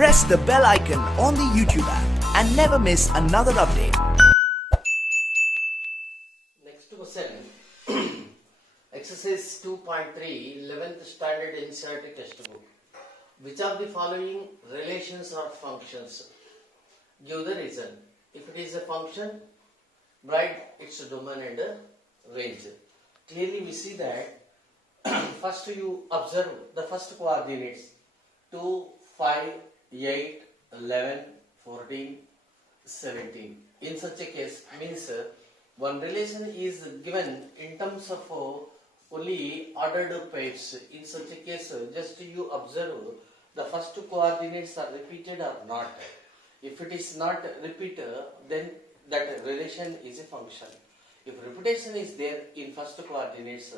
Press the bell icon on the YouTube app and never miss another update. Next question. Exercise 2.3, 11th standard NCERT textbook. Which of the following relations or functions? Give the reason. If it is a function, write its domain and range. Clearly we see that first you observe the first coordinates 2, 5, 8, 11, 14, 17. In such a case means one relation is given in terms of only ordered pairs. In such a case just you observe the first coordinates are repeated or not. If it is not repeated, then that relation is a function. If repetition is there in first coordinates,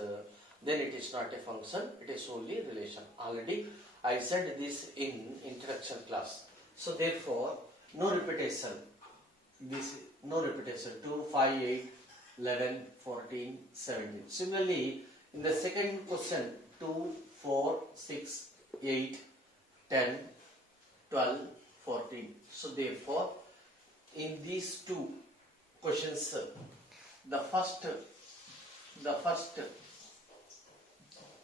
then it is not a function, it is only relation. Already I said this in introduction class. So therefore, no repetition. This no repetition. 2, 5, 8, 11, 14, 17. Similarly, in the second question, 2, 4, 6, 8, 10, 12, 14. So therefore, in these two questions, the first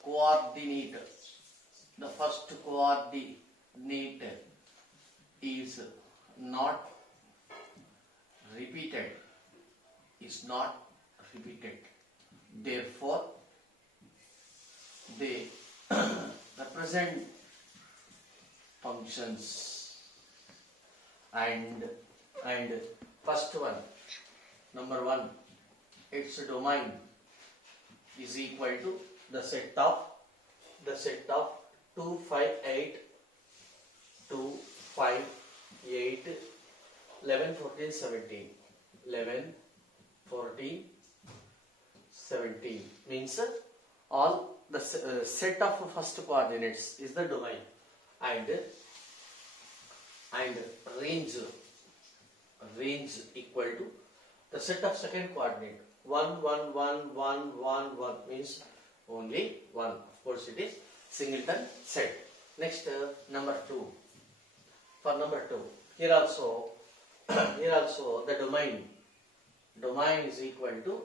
coordinate is not repeated. Therefore, they represent functions. And first one, number 1, its domain is equal to the set of 2, 5, 8, 2, 5, 8, 11, 14, 17. 11, 14, 17 means all the set of first coordinates is the domain, and range equal to the set of second coordinate. 1, 1, 1, 1, 1, 1 means only 1. Of course, it is singleton set. Next, number 2. For number 2, here also the domain is equal to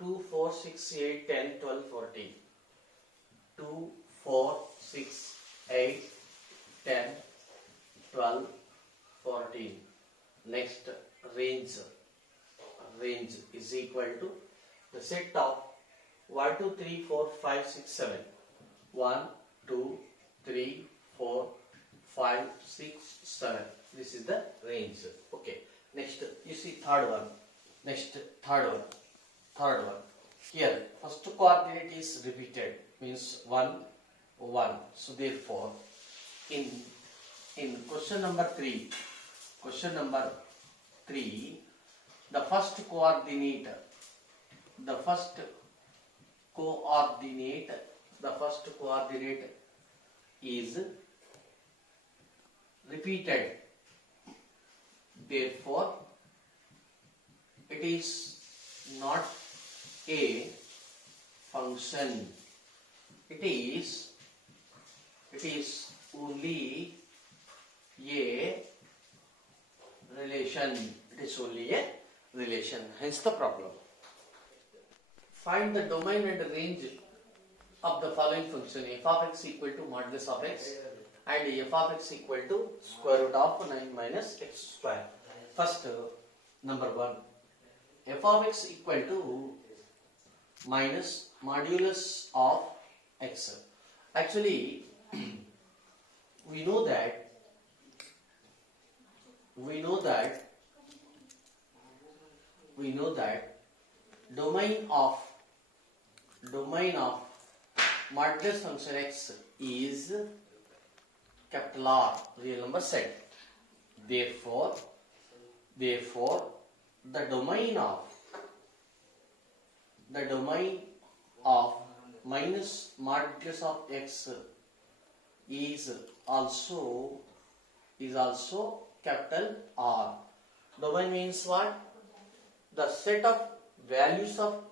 2, 4, 6, 8, 10, 12, 14. 2, 4, 6, 8, 10, 12, 14. Next, range is equal to the set of 1, 2, 3, 4, 5, 6, 7. 1, 2, 3, 4, 5, 6, 7. This is the range. Okay. Next, you see third one. Third one. Here, first coordinate is repeated, means 1, 1. So therefore, in question number 3, the first coordinate is repeated. Therefore, it is not a function. It is only a relation. Hence the problem. Find the domain and range of the following function: f of x equal to modulus of x and f of x equal to square root of 9 minus x square. First, number 1, f of x equal to minus modulus of x. Actually, we know that domain of modulus function x is capital R, real number set. Therefore, the domain of minus modulus of x is also capital R. Domain means what? The set of values of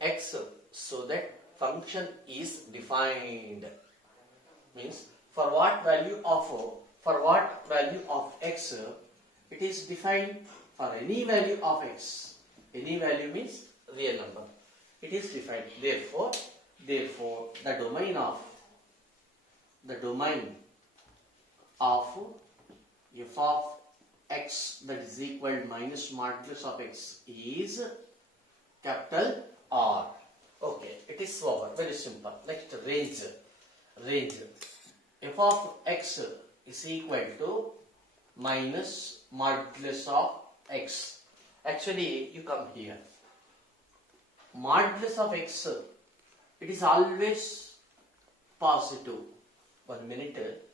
x so that function is defined. Means for what value of x it is defined for any value of x. Any value means real number. It is defined. Therefore, the domain of f of x that is equal minus modulus of x is capital R. Okay, it is over. Very simple. Next, range. F of x is equal to minus modulus of x. Actually, you come here. Modulus of x, it is always positive. 1 minute.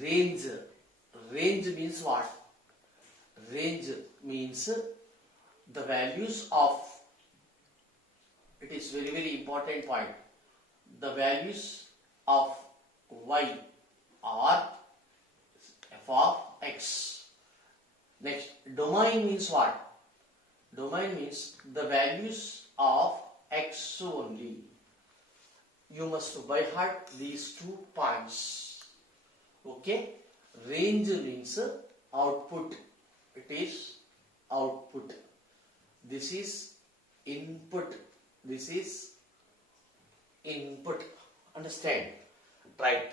Range means what? Range means the values of, it is very, very important point. The values of y are f of x. Next, domain means what? Domain means the values of x only. You must by heart these 2 points. Okay? Range means output. It is output. This is input. This is input. Understand? Right.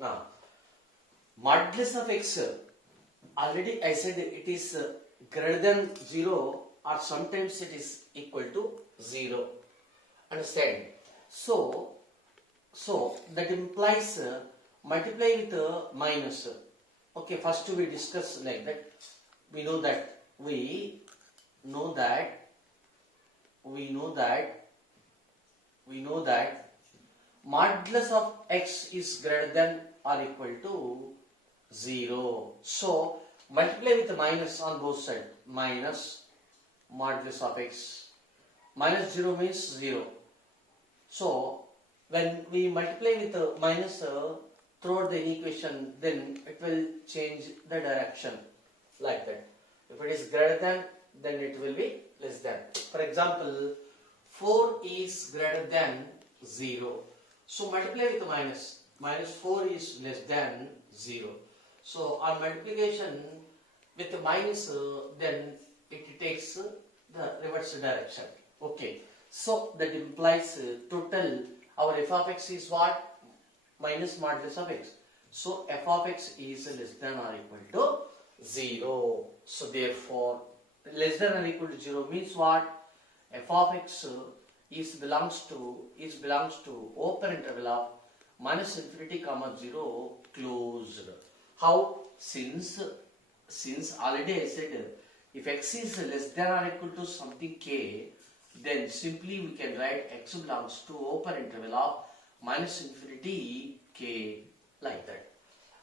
Now, modulus of x, already I said it is greater than 0 or sometimes it is equal to 0. Understand? So that implies multiply with minus. Okay, first we discuss like that. We know that modulus of x is greater than or equal to 0. So multiply with minus on both sides. Minus modulus of x. Minus 0 means 0. So when we multiply with minus throughout the equation, then it will change the direction like that. If it is greater than, then it will be less than. For example, 4 is greater than 0. So multiply with minus. Minus 4 is less than 0. So on multiplication with the minus, then it takes the reverse direction. Okay. So that implies total our f of x is what? Minus modulus of x. So f of x is less than or equal to 0. So therefore less than or equal to 0 means what? F of x belongs to open interval of minus infinity comma 0 closed. How? Since already I said if x is less than or equal to something k, then simply we can write x belongs to open interval of minus infinity k like that.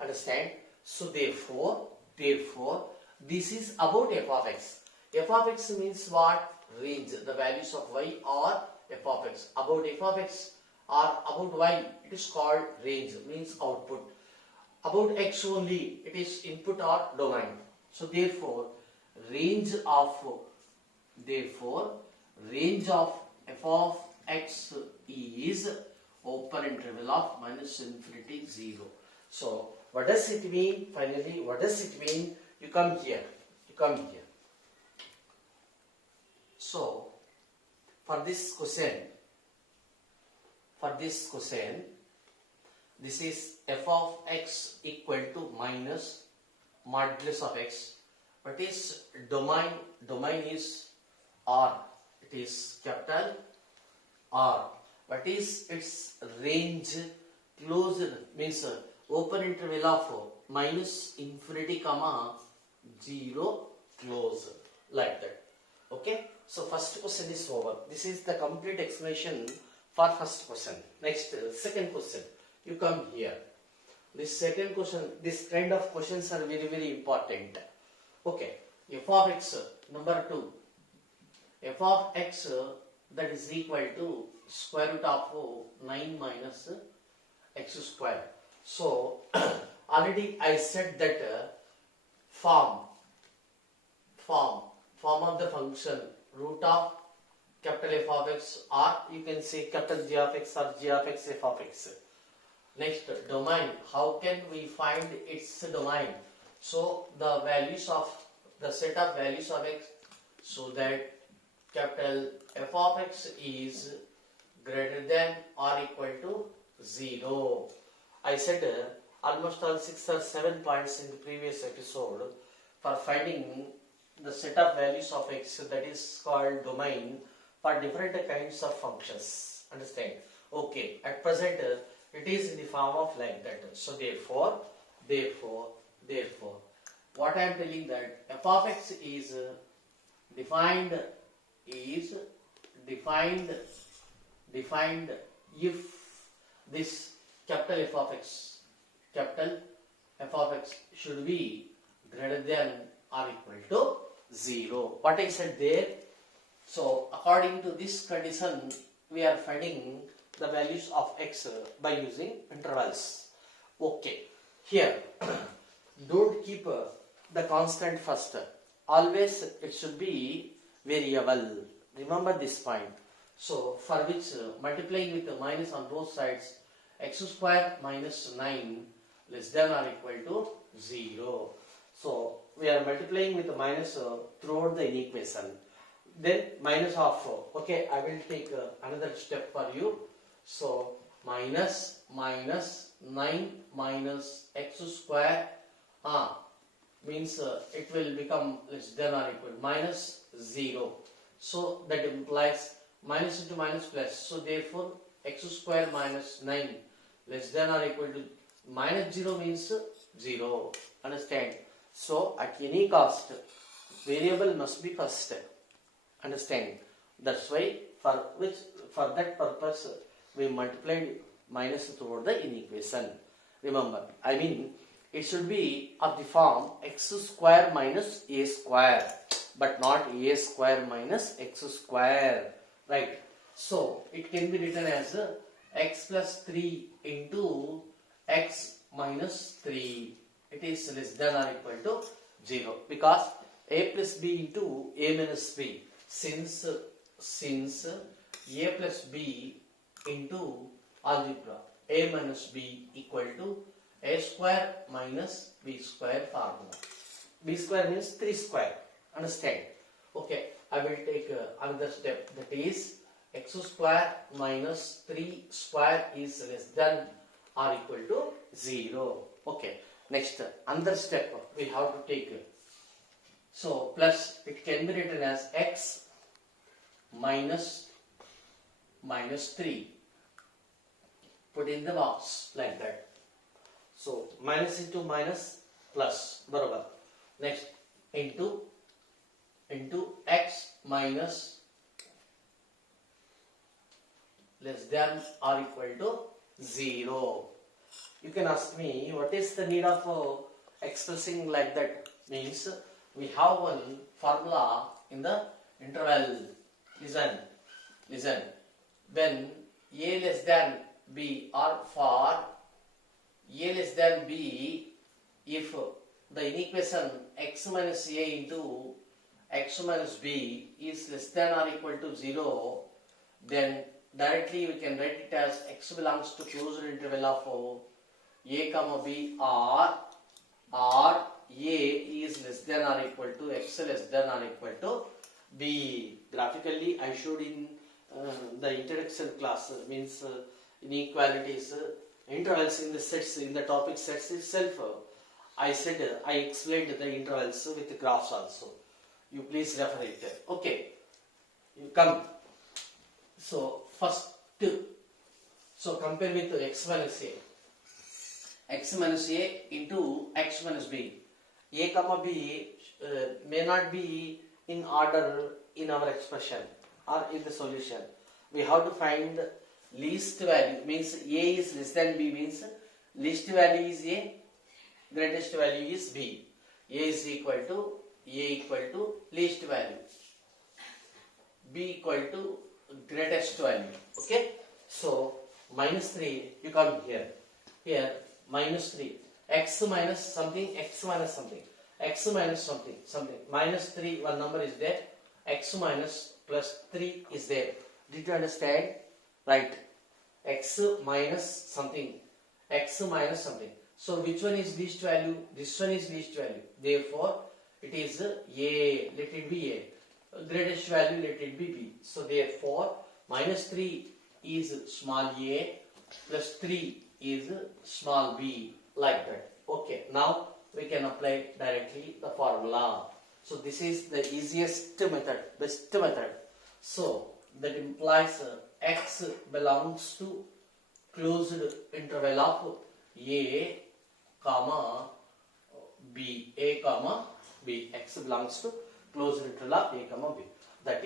Understand? So therefore this is about f of x. F of x means what? Range. The values of y or f of x. About f of x or about y, it is called range, means output. About x only, it is input or domain. So therefore range of f of x is open interval of minus infinity 0. So what does it mean? Finally, what does it mean? You come here. So for this question, this is f of x equal to minus modulus of x. What is domain? Domain is R. It is capital R. What is its range? Closed means open interval of minus infinity comma 0 close like that. Okay. So first question is over. This is the complete explanation for first question. Next, second question. You come here. This second question, this kind of questions are very, very important. Okay. F of x, number 2. F of x that is equal to square root of 9 minus x square. So already I said that form of the function root of capital F of x, or you can say capital G of x or G of x f of x. Next, domain. How can we find its domain? So the values of the set of values of x, so that capital F of x is greater than or equal to 0. I said almost all 6 or 7 points in the previous episode for finding the set of values of x, that is called domain, for different kinds of functions. Understand? Okay, at present it is in the form of like that. So therefore, what I am telling that f of x is defined if this capital F of x should be greater than or equal to 0. What I said there. So according to this condition, we are finding the values of x by using intervals. Okay, here don't keep the constant first. Always it should be variable. Remember this point. So for which multiplying with the minus on both sides, x square minus 9 less than or equal to 0. So we are multiplying with the minus throughout the inequation. Then minus of, okay, I will take another step for you. So minus 9 minus x square means it will become less than or equal minus 0. So that implies minus into minus plus. So therefore x square minus 9 less than or equal to minus 0 means 0. Understand? So at any cost, variable must be first. Understand? That's why for that purpose we multiplied minus throughout the inequation. Remember, I mean it should be of the form x square minus a square, but not a square minus x square. Right? So it can be written as x plus 3 into x minus 3. It is less than or equal to 0 because a plus b into a minus b. Since a plus b into algebra, a minus b equal to a square minus b square formula. B square means 3 square. Understand? Okay, I will take another step, that is x square minus 3 square is less than or equal to 0. Okay, next another step we have to take. So plus it can be written as x minus 3. Put in the box like that. So minus into minus plus barabar. Next into x minus less than or equal to 0. You can ask me what is the need of expressing like that. Means we have one formula in the interval. Listen. When a less than b or for a less than b, if the inequation x minus a into x minus b is less than or equal to 0, then directly we can write it as x belongs to closed interval of a comma b, or a is less than or equal to x less than or equal to b. Graphically I showed in the introduction class, means inequalities, intervals in the sets, in the topic sets itself. I explained the intervals with the graphs also. You please refer it. Okay, you come. So first, so compare with x minus a into x minus b. A comma b may not be in order in our expression or in the solution. We have to find least value, means a is less than b, means least value is a, greatest value is b. A is equal to least value, b equal to greatest value. Okay, so minus 3, you come here minus 3, x minus something, minus 3, one number is there, x minus plus 3 is there. Did you understand? Right, x minus something, x minus something. So which one is least value? This one is least value. Therefore, it is a. Let it be a. Greatest value, let it be b. So therefore, minus 3 is small a plus 3 is small b, like that. Okay, now we can apply directly the formula. So this is the easiest method, best method. So that implies x belongs to closed interval of a comma b, a comma b. X belongs to closed interval of a comma b. That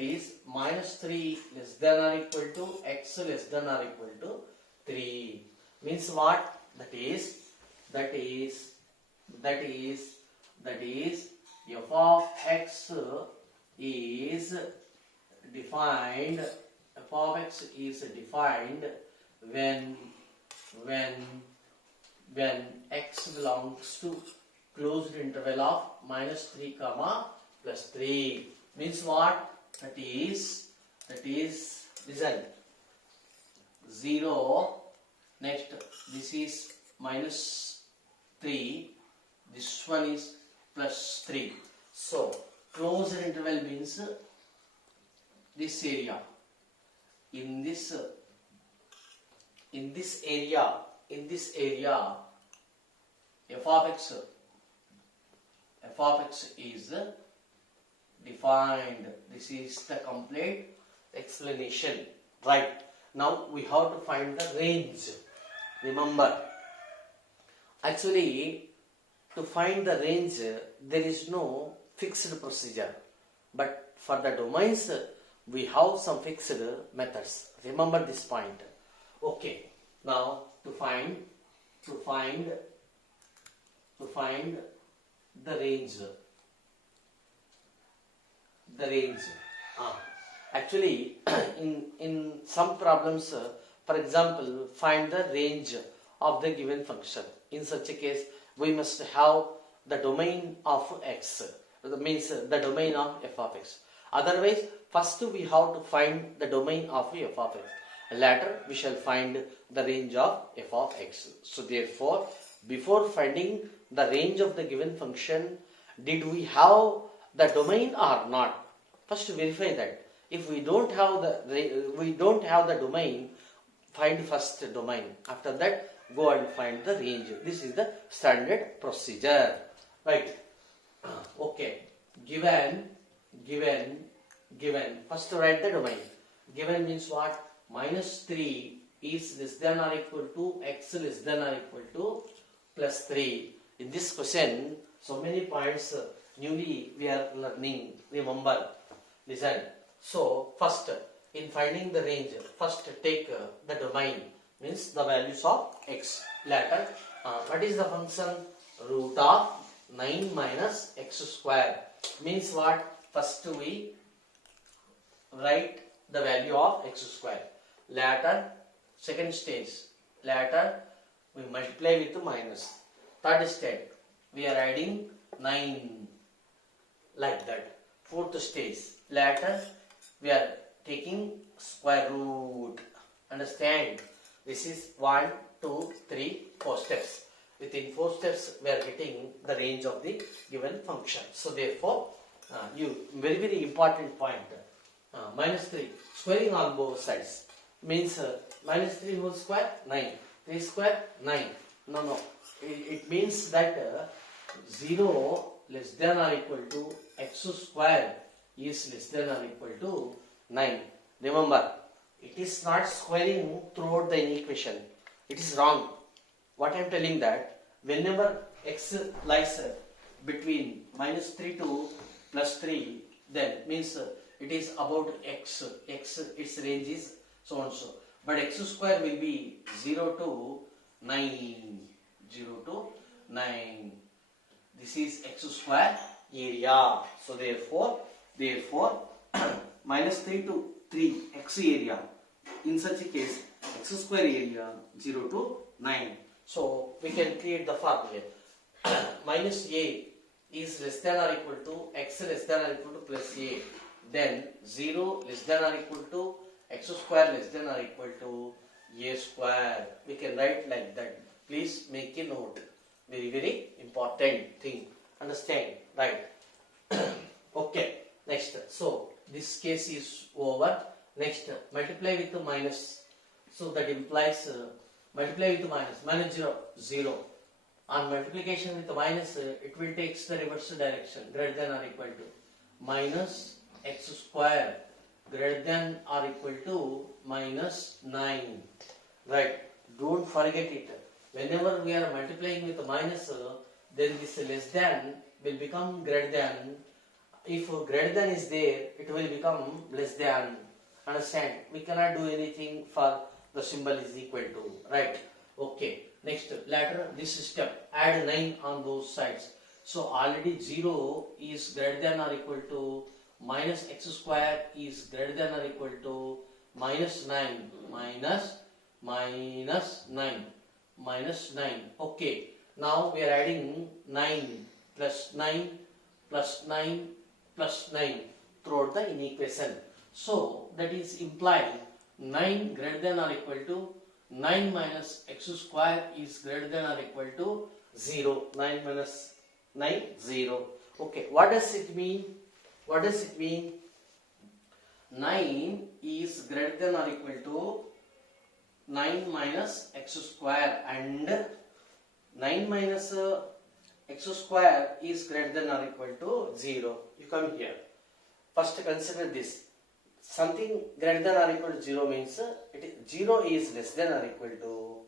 is minus 3 less than or equal to x less than or equal to 3. Means what? That is f of x is defined. F of x is defined when x belongs to closed interval of minus 3 comma plus 3. Means what? That is listen, 0. Next, this is minus 3, this one is plus 3. So closed interval means this area. In this area, f of x is defined. This is the complete explanation. Right. Now we have to find the range. Remember, actually, to find the range, there is no fixed procedure. But for the domains, we have some fixed methods. Remember this point. Okay. Now to find the range. Actually, in some problems, for example, find the range of the given function. In such a case, we must have the domain of x. That means the domain of f of x. Otherwise, first we have to find the domain of f of x. Later, we shall find the range of f of x. So therefore, before finding the range of the given function, did we have the domain or not? First verify that. If we don't have the domain, find first domain. After that, go and find the range. This is the standard procedure. Right. Okay. Given. First write the domain. Given means what? Minus 3 is less than or equal to x less than or equal to plus 3. In this question, so many points newly we are learning. Remember. Listen. So first, in finding the range, first take the domain, means the values of x. Later, what is the function? Root of 9 minus x square. Means what? First we write the value of x square. Later, second stage, later we multiply with minus. Third stage, we are adding 9, like that. Fourth stage, later we are taking square root. Understand? This is 1, 2, 3, 4 steps. Within 4 steps, we are getting the range of the given function. So therefore, very, very important point. Minus 3, squaring on both sides. Means minus 3 whole square, 9. 3 square, 9. No. It means that 0 less than or equal to x square is less than or equal to 9. Remember, it is not squaring throughout the equation. It is wrong. What I am telling that whenever x lies between minus 3 to plus 3, then means it is about x. Its range is so and so. But x square will be 0 to 9. 0 to 9. This is x square area. So therefore minus 3 to 3 x area. In such a case, x square area 0 to 9. So we can create the formula. Minus a is less than or equal to x less than or equal to plus a. Then 0 less than or equal to x square less than or equal to a square. We can write like that. Please make a note. Very, very important thing. Understand? Right. Okay. Next. So, this case is over. Next, multiply with the minus. So, that implies multiply with the minus. Minus 0, 0. On multiplication with the minus, it will take the reverse direction. Greater than or equal to. Minus x square. Greater than or equal to minus 9. Right. Don't forget it. Whenever we are multiplying with the minus, then this less than will become greater than. If greater than is there, it will become less than. Understand? We cannot do anything for the symbol is equal to. Right? Okay. Next, later this step, add 9 on those sides. So already 0 is greater than or equal to minus x square is greater than or equal to minus 9. Minus 9. Okay. Now we are adding 9 plus 9 plus 9 plus 9 throughout the inequation. So that is implying 9 greater than or equal to 9 minus x square is greater than or equal to 0. 9 minus 9, 0. Okay, what does it mean? 9 is greater than or equal to 9 minus x square, and 9 minus x square is greater than or equal to 0. You come here. First consider this. Something greater than or equal to 0 means 0 is less than or equal to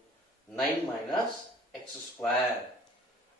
9 minus x square.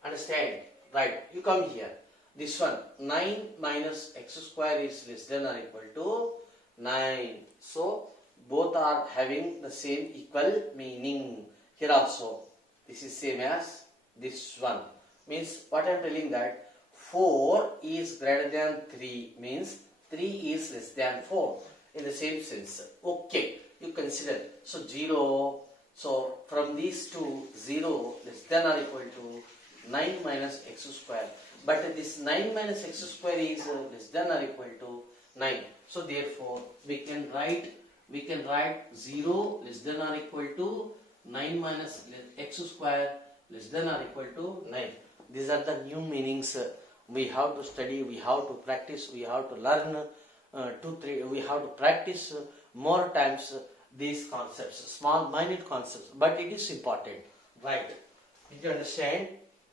Understand? Right. You come here. This one, 9 minus x square is less than or equal to 9. So, both are having the same equal meaning. Here also, this is same as this one. Means what I am telling that 4 is greater than 3 means 3 is less than 4 in the same sense. Okay, you consider. So 0, so from these two, 0 less than or equal to 9 minus x square. But this 9 minus x square is less than or equal to 9. So therefore, we can write 0 less than or equal to 9 minus x square less than or equal to 9. These are the new meanings. We have to study, we have to practice, we have to learn, we have to practice more times these concepts, small, minute concepts, but it is important, right? Did you understand?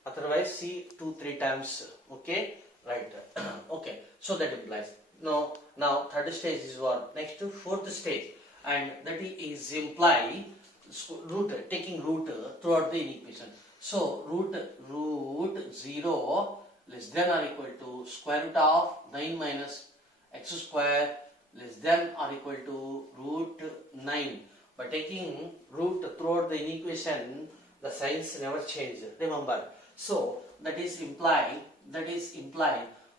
Otherwise, see 2-3 times, okay? Right, okay, so that implies. Now third stage is what? Next to fourth stage, and that is imply taking root throughout the equation. So, root 0 less than or equal to square root of 9 minus x square less than or equal to root 9. By taking root throughout the equation, the signs never change. Remember. So that is imply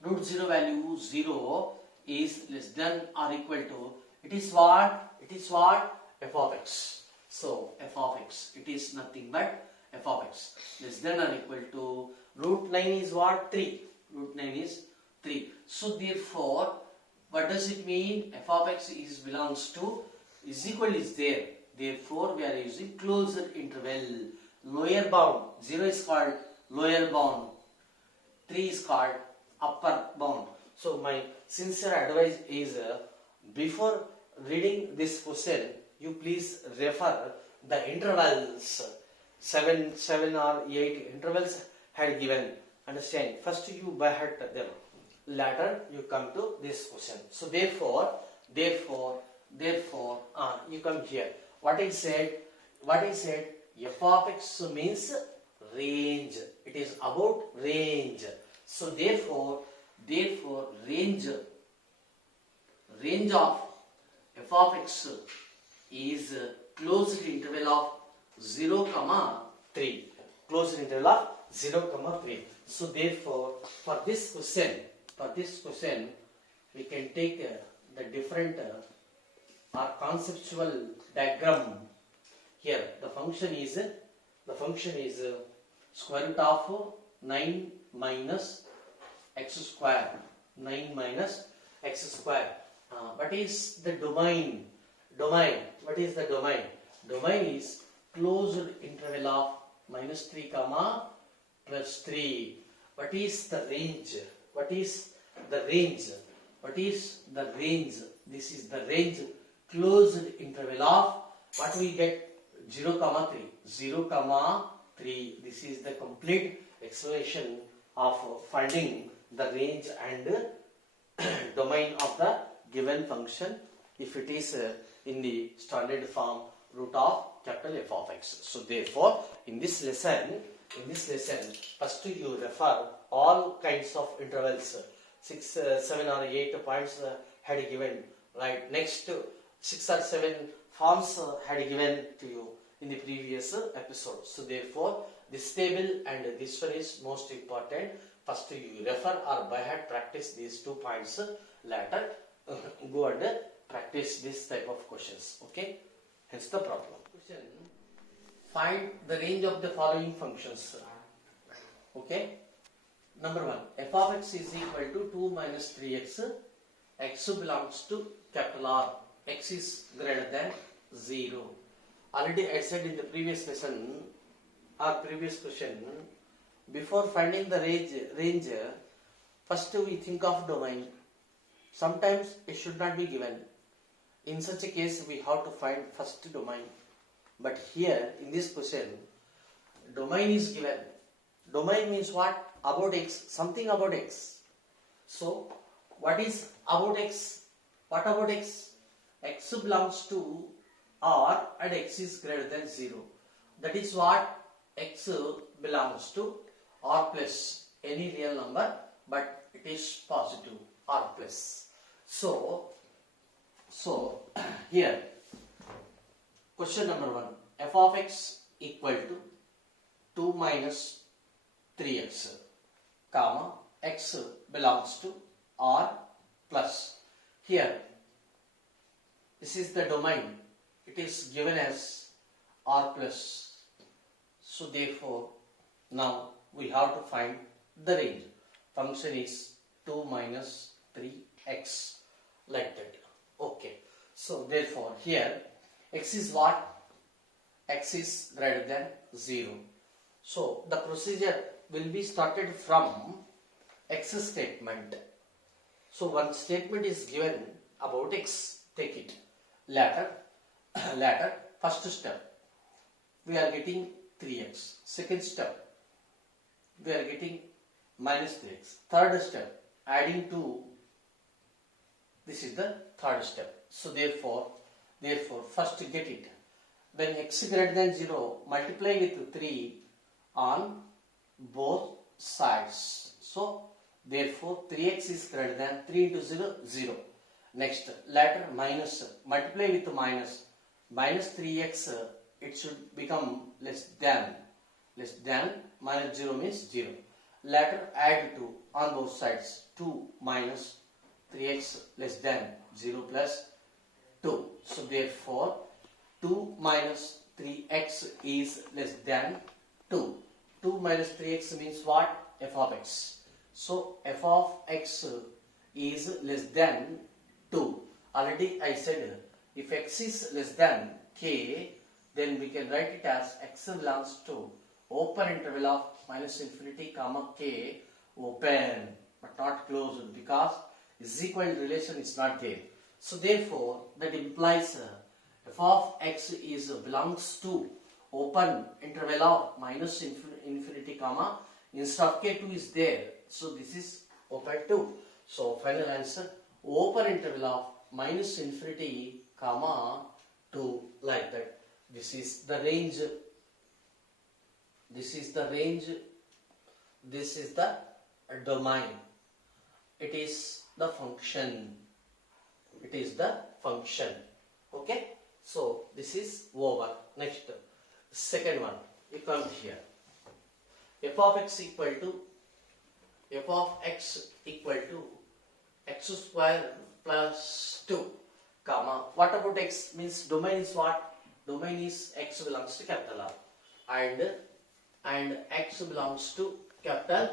root 0 value 0 is less than or equal to, it is what? F of x. So f of x, it is nothing but f of x less than or equal to root 9 is what? 3. Root 9 is 3. So therefore, what does it mean? F of x is belongs to is equal is there. Therefore, we are using closed interval. Lower bound. 0 is called lower bound. 3 is called upper bound. So my sincere advice is before reading this question, you please refer the intervals. 7 or 8 intervals had given. Understand? First you by heart them. Later you come to this question. So therefore, you come here. What I said, f of x means range. It is about range. So therefore, range of f of x is closed interval of 0, 3. Closed interval of 0, 3. So therefore, for this question, we can take the different or conceptual diagram. Here, the function is square root of 9 minus x square. 9 minus x square. What is the domain? What is the domain? Domain is closed interval of minus 3 comma plus 3. What is the range? What is the range? What is the range? This is the range closed interval of what we get 0 comma 3. 0 comma 3. This is the complete explanation of finding the range and domain of the given function if it is in the standard form root of capital F of x. So therefore in this lesson first you refer all kinds of intervals, 6, 7 or 8 points had given, right? Next 6 or 7 forms had given to you in the previous episode. So therefore this table and this one is most important. First you refer or by heart practice these 2 points, later go and practice this type of questions. Okay, hence the problem. Question: find the range of the following functions. Okay, number 1, f of x is equal to 2 minus 3x. X belongs to capital R. X is greater than 0. Already I said in the previous lesson or previous question, before finding the range, first we think of domain. Sometimes it should not be given. In such a case, we have to find first domain. But here in this question, domain is given. Domain means what? About x, something about x. So, what is about x? What about x? X belongs to R and x is greater than 0. That is what x belongs to R plus any real number, but it is positive R plus. So here question number 1, f of x equal to 2 minus 3x, comma x belongs to R plus. Here this is the domain. It is given as R plus. So therefore now we have to find the range. Function is 2 minus 3x, like that. Okay. So therefore here x is what? X is greater than 0. So the procedure will be started from x statement. So one statement is given about x, take it. Later first step we are getting 3x. Second step we are getting minus 3x. Third step adding 2. This is the third step. So therefore first get it. When x greater than 0, multiply with 3 on both sides. So therefore 3x is greater than 3 into 0, 0. Next, later minus, multiply with minus 3x, it should become less than, minus 0 means 0. Later add 2 on both sides, 2 minus 3x less than 0 plus 2. So therefore 2 minus 3x is less than 2. 2 minus 3x means what? F of x. So f of x is less than 2. Already I said if x is less than k, then we can write it as x belongs to open interval of minus infinity comma k, open but not closed, because is equal relation is not there. So therefore that implies f of x is belongs to open interval of minus infinity comma, instead of k2 is there, so this is open 2. So final answer, open interval of minus infinity comma 2, like that. This is the range. This is the range. This is the domain. It is the function. It is the function. Okay. So this is over. Next, second one. You come here. F of x equal to x square plus 2, comma. What about x? Means domain is what? Domain is x belongs to capital R and x belongs to capital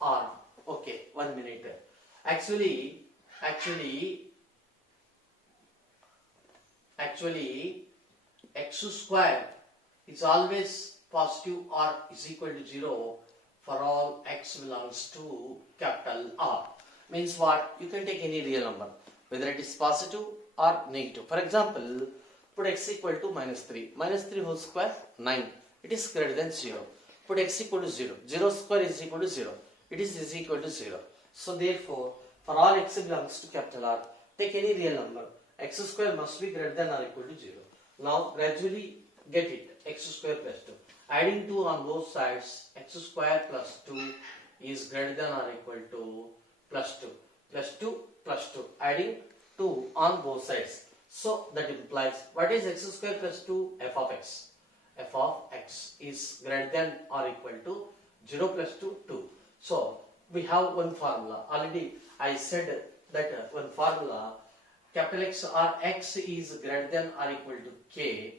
R. Okay, 1 minute. Actually x square is always positive or is equal to 0 for all x belongs to capital R. Means what? You can take any real number, whether it is positive or negative. For example, put x equal to minus 3. Minus 3 whole square, 9. It is greater than 0. Put x equal to 0. 0 square is equal to 0. It is equal to 0. So therefore, for all x belongs to capital R, take any real number. X square must be greater than or equal to 0. Now gradually get it. X square plus 2. Adding 2 on both sides, x square plus 2 is greater than or equal to plus 2. Plus 2 plus 2. Adding 2 on both sides. So that implies, what is x square plus 2? F of x. F of x is greater than or equal to 0 plus 2, 2. So we have one formula. Already I said that one formula, capital X or x is greater than or equal to k,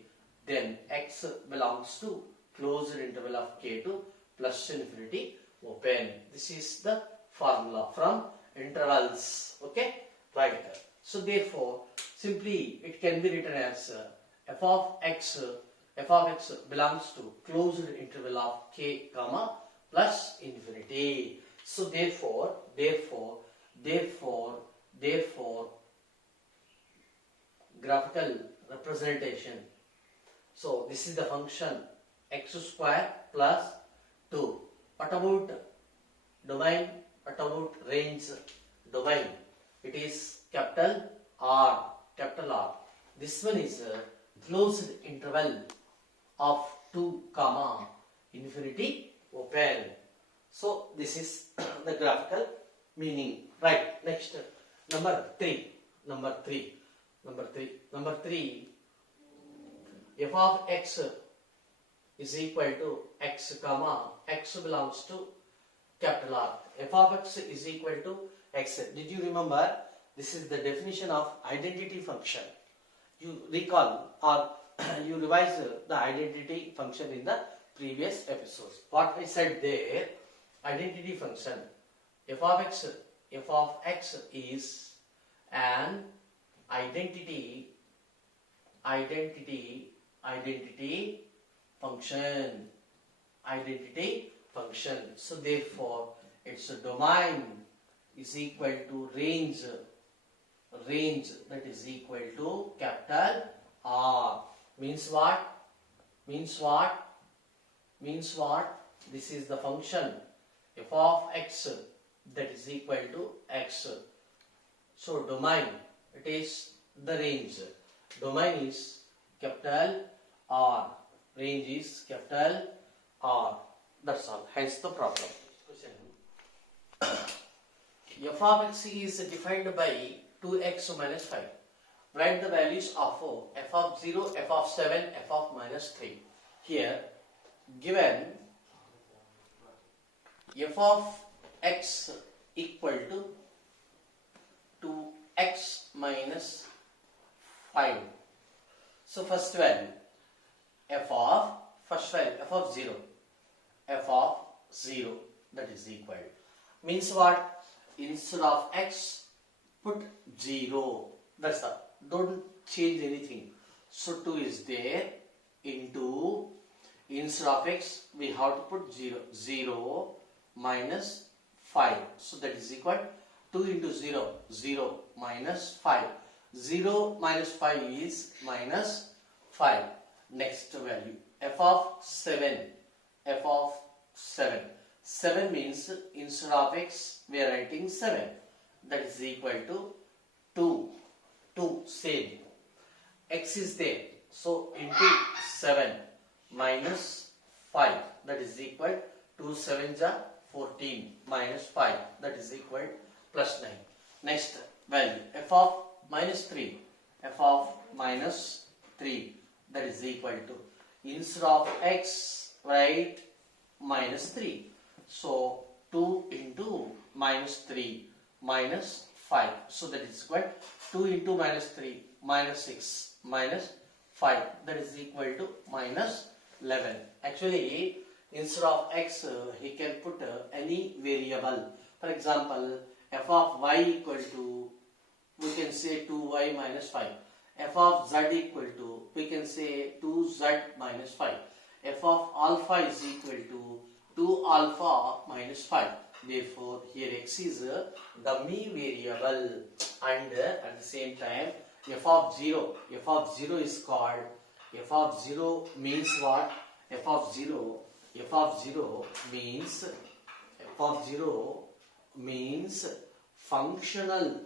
then x belongs to closed interval of k to plus infinity open. This is the formula from intervals. Okay, right. So therefore, simply it can be written as f of x belongs to closed interval of k comma plus infinity. So therefore, graphical representation. So this is the function x square plus 2. What about domain? What about range? Domain. It is capital R. This one is a closed interval of 2 comma infinity open. So this is the graphical meaning. Right. Next, number 3. F of x is equal to x comma x belongs to capital R. F of x is equal to x. Did you remember? This is the definition of identity function. You recall or you revise the identity function in the previous episodes. What I said there, identity function. F of x is an identity function. So therefore, its domain is equal to range that is equal to capital R. Means what? This is the function f of x that is equal to x. So domain, it is the range. Domain is capital R. Range is capital R. That's all. Hence the problem. F of x is defined by 2x minus 5. Write the values of f of 0, f of 7, f of minus 3. Here, given f of x equal to 2x minus 5. So first value, f of 0, that is equal. Means what? Instead of x, put 0. That's all. Don't change anything. So 2 is there into, instead of x, we have to put 0. 0 minus 5. So that is equal 2 into 0. 0 minus 5. 0 minus 5 is minus 5. Next value, f of 7. 7 means instead of x, we are writing 7. That is equal to 2. Same. X is there. So into 7 minus 5. That is equal 2 7s are 14 minus 5. That is equal plus 9. Next value, f of minus 3. That is equal to, instead of x, write minus 3. So 2 into minus 3 minus 5. So that is equal 2 into minus 3 minus 6 minus 5. That is equal to minus 11. Actually, instead of x, he can put any variable. For example, f of y equal to, we can say 2y minus 5. f of z equal to, we can say 2z minus 5. F of alpha is equal to 2 alpha minus 5. Therefore, here x is the mean variable, and at the same time f of 0 is called, f of 0 means what? F of 0 means functional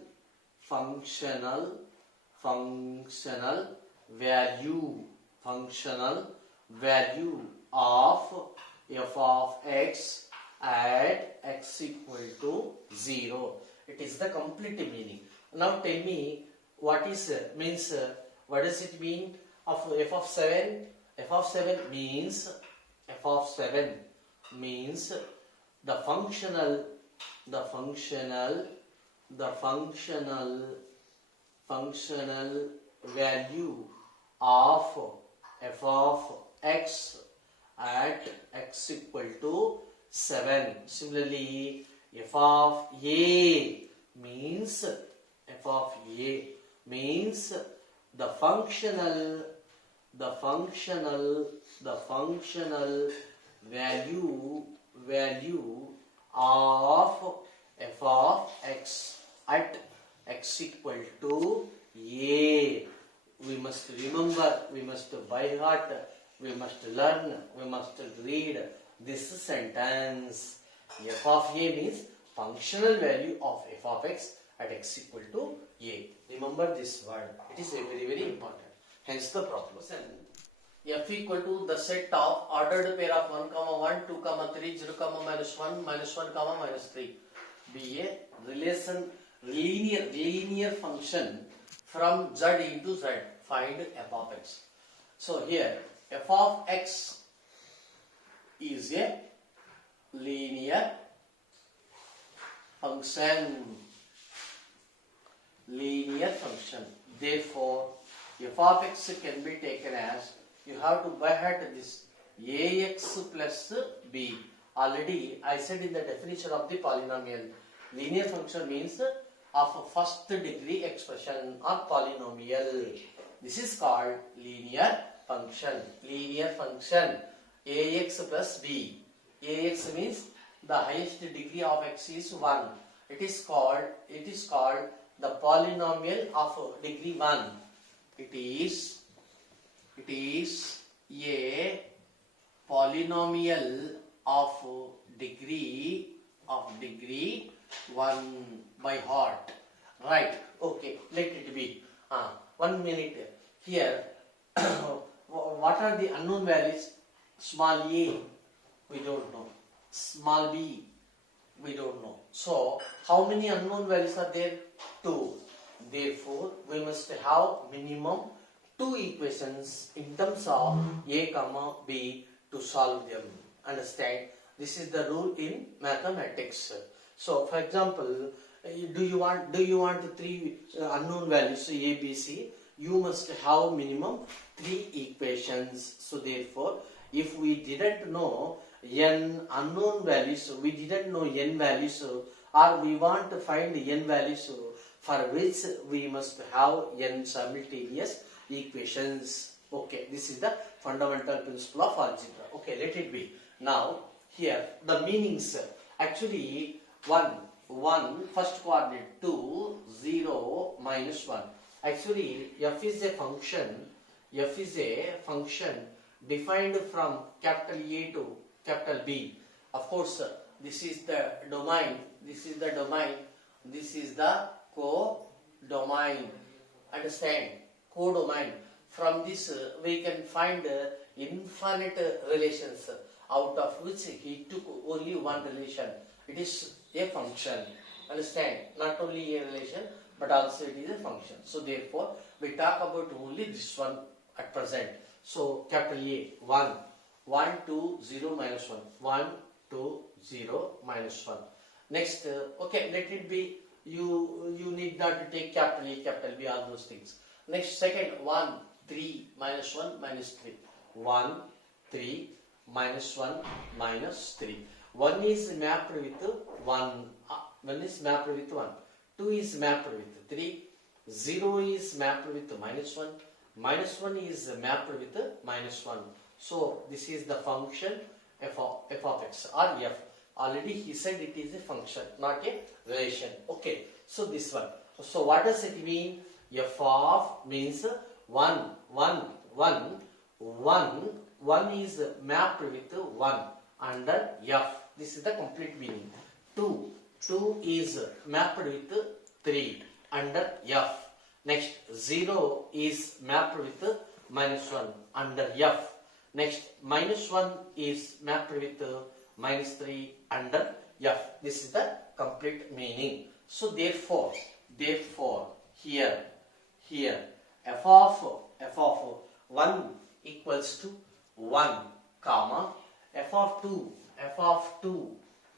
value of f of x at x equal to 0. It is the complete meaning. Now tell me, what does it mean of f of 7? F of 7 means the functional value of f of x at x equal to 7. Similarly, f of a means the functional value of f of x at x equal to a. We must remember, we must by heart, we must learn, we must read this sentence. F of a means functional value of f of x at x equal to a. Remember this word. It is very, very important. Hence the proposition. F equal to the set of ordered pair of 1, 1, 2, 3, 0, -1, -1, -3 be a linear function from z into z. Find f of x. So here f of x is a linear function. Therefore, f of x can be taken as, you have to by heart this ax plus b. Already I said in the definition of the polynomial, linear function means of a first degree expression or polynomial. This is called linear function. Ax plus b. Ax means the highest degree of x is 1. It is called the polynomial of degree 1. It is a polynomial of degree 1 by heart. Right? Okay, let it be. 1 minute. Here, what are the unknown values? Small a, we don't know. Small b, we don't know. So, how many unknown values are there? 2. Therefore, we must have minimum 2 equations in terms of a comma b to solve them. Understand? This is the rule in mathematics. So, for example, do you want 3 unknown values a, b, c? You must have minimum 3 equations. So, therefore, if we didn't know n unknown values, we didn't know n values, or we want to find n values for which we must have n simultaneous equations. Okay, this is the fundamental principle of algebra. Okay, let it be. Now, here the meanings, actually 1, first coordinate, 2, 0, -1. Actually, f is a function defined from capital A to capital B. Of course, this is the domain, this is the co-domain. Understand? Co-domain. From this we can find infinite relations, out of which he took only one relation. It is a function. Understand? Not only a relation, but also it is a function. So therefore, we talk about only this one at present. So capital A, 1, 1, 2, 0, -1. 1, 2, 0, -1. Next, okay, let it be. You need not to take capital A, capital B, all those things. Next, second, 1, 3, -1, -3. 1, 3, -1, -3. 1 is mapped with 1. 1 is mapped with 1. 2 is mapped with 3. 0 is mapped with -1, -1 is mapped with -1. So this is the function f of x or f. Already he said it is a function, not a relation. Okay, so this one. So what does it mean? F of means 1, 1, 1, 1, 1 is mapped with 1 under f. This is the complete meaning. 2, 2 is mapped with 3 under f. Next, 0 is mapped with -1 under f. Next, -1 is mapped with -3 under f. This is the complete meaning. So therefore, here f of 1 equals to 1, comma, f of 2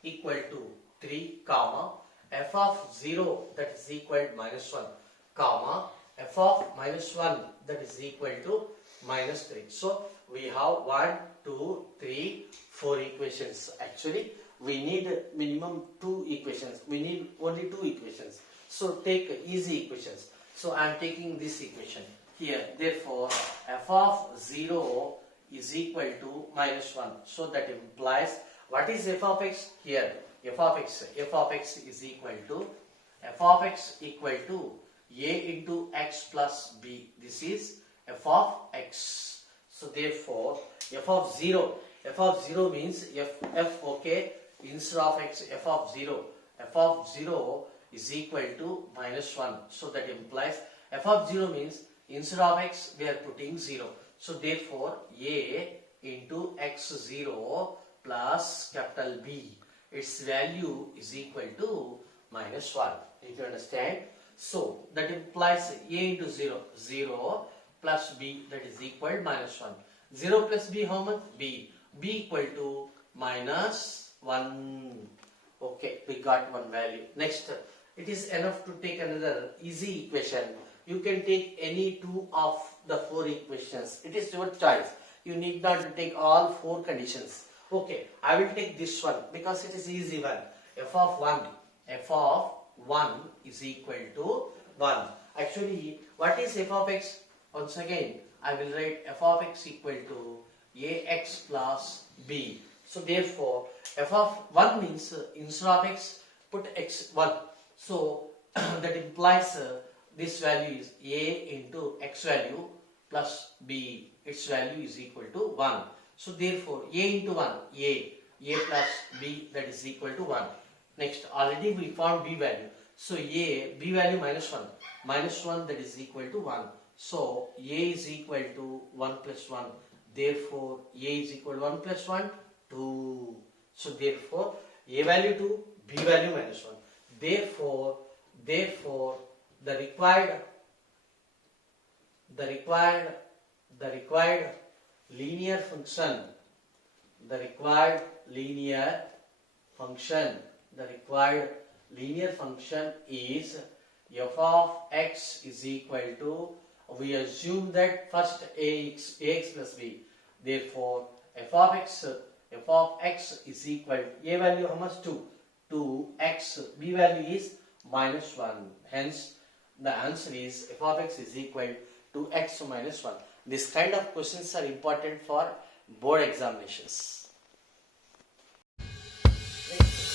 equal to 3, comma, f of 0 that is equal to -1, comma, f of -1 that is equal to -3. So we have 1, 2, 3, 4 equations. Actually, we need minimum 2 equations. We need only 2 equations. So take easy equations. So I am taking this equation here. Therefore, f of 0 is equal to -1. So that implies, what is f of x? Here, f of x is equal to a into x plus b. This is f of x. So therefore, f of 0 means f okay, instead of x, f of 0 is equal to -1. So that implies f of 0 means instead of x we are putting 0. So therefore, a into x0 plus capital B, its value is equal to -1. Did you understand? So that implies a into 0 plus b, that is equal to -1. 0 plus b, how much? B equal to -1. Okay, we got one value. Next, it is enough to take another easy equation. You can take any 2 of the 4 equations. It is your choice. You need not to take all 4 conditions. Okay, I will take this one because it is easy one. F of 1 is equal to 1. Actually, what is f of x? Once again, I will write f of x equal to ax plus b. So therefore, f of 1 means instead of x, put x1. So that implies this value is a into x value plus b. Its value is equal to 1. So therefore, a into 1, a plus b, that is equal to 1. Next, already we found b value. So b value -1 that is equal to 1. So a is equal to 1 plus 1. Therefore, a is equal to 1 plus 1, 2. So therefore, a value 2, b value -1. Therefore, the required linear function is f of x is equal to, we assume that first ax plus b. Therefore, f of x is equal to, a value how much? 2 x, b value is -1. Hence, the answer is f of x is equal to x minus 1. This kind of questions are important for board examinations. Next.